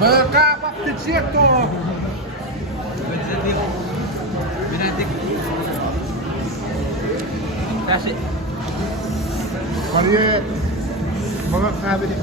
Acaba apetito! That's it. Maria, mga cabinet.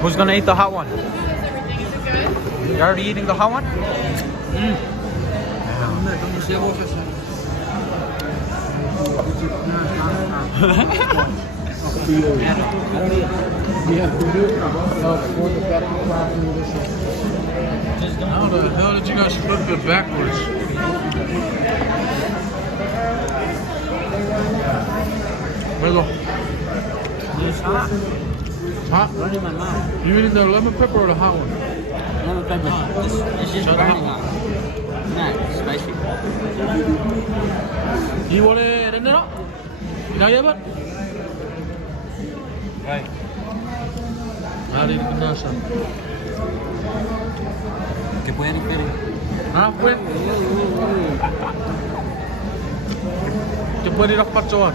Who's gonna eat the hot one? You already eating the hot one? How the hell did you guys flip it backwards? Where's go? It's hot. Hot? Running my mouth. You eating the lemon pepper or the hot one? Lemon pepper. It's just burning hot. Not spicy. You want it in there? Now you have it? Right. Ahora ir con eso. ¿Qué pueden esperar? Ah, pues. ¿Qué puede ir a las pachoas?